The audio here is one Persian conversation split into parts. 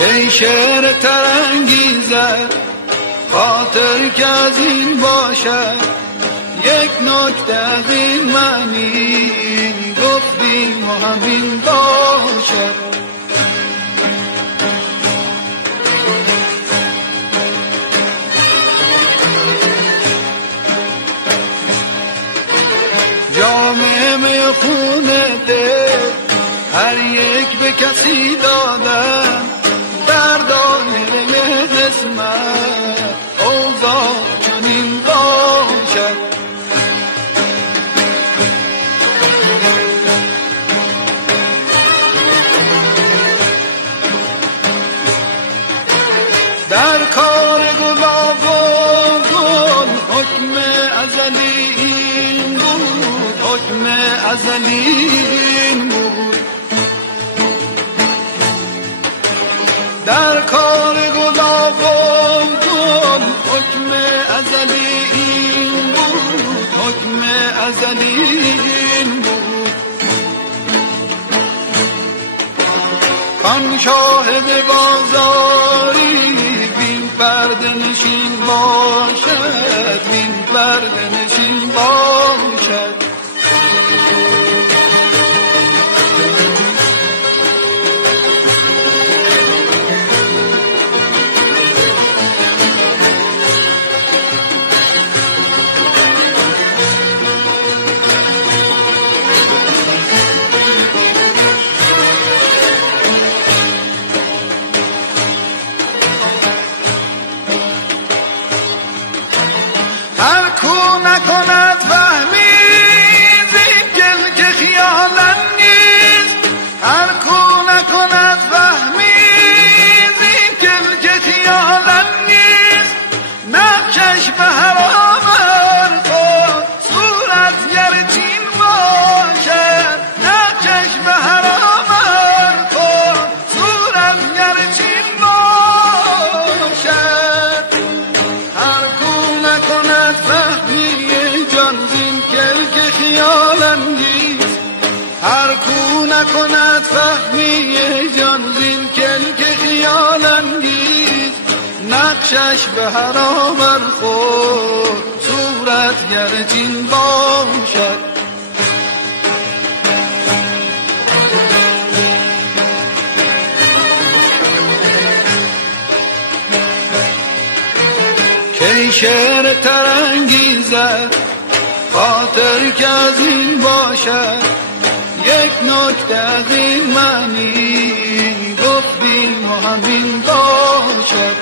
کی شعر ترانگیزد خاطر که از این باشد، یک نکته از این معنی گفتیم و همین باشد. جامعه میخونه دل هر یک به کسی دادن، در دایره قسمت اوضاع چنین باشد. در کار گلاب و گل حکم ازلی این بود، حکم ازلی این بود. در کار گلاب و گل حکم ازلی این بود، حکم ازلی این بود. خان شاهد بازاری بین پرده نشین باشد، بین پرده نشین باشد. هر کو نکند فهمید این که خیالم نیست، هر کو نکند فهمید این که خیالم نیست. نقشش به حرام خود صورت گرچین باشد، نقشش به حرام خود صورت گرچین باشد. هر کو نکند فهمی جان زین که خیالم نیست، هر کو نکند فهمی جان زین که خیالم نیست. نقشش به حرام خود صورت گرچین باشد. کی شعر ترانگیزد خاطر که از این باشد، یک نکته از این معنی گفتیم و همین باشد.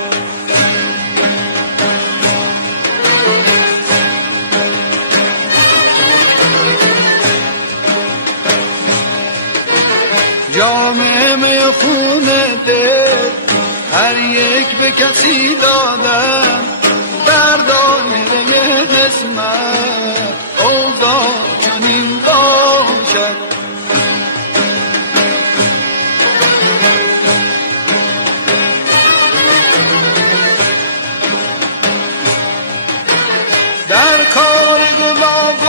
جامعه میخونه دل هر یک به کسی دادن، در دایره قسمت اوضاع چنین باشد. در کار گلاب و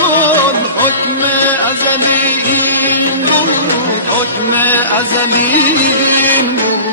گل حکم ازلی این بود، حکم ازلی این بود.